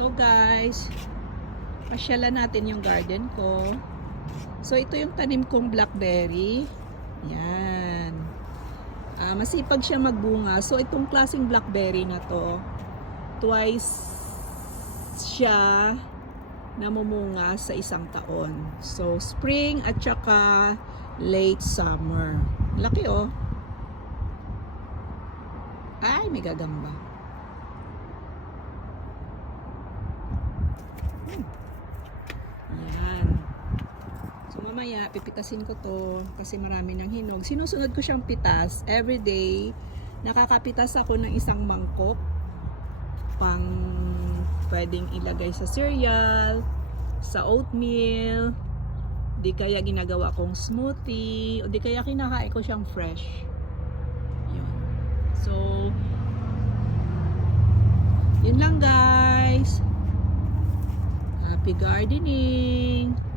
So guys, pasyalan natin yung garden ko. So ito yung tanim kong blackberry. Yan. Masipag siya magbunga. So itong klaseng blackberry na to, twice siya namumunga sa isang taon. So spring at saka late summer. Laki oh. Ay, may gagamba. Yan. So mamaya pipitasin ko to kasi marami ng hinog. Sinusunod ko siyang pitas every day. Nakakapitas ako ng isang mangkok pang pwedeng ilagay sa cereal, sa oatmeal, di kaya ginagawa kong smoothie, o di kaya kinakain ko siyang fresh. Yun. So yun lang guys. Happy gardening!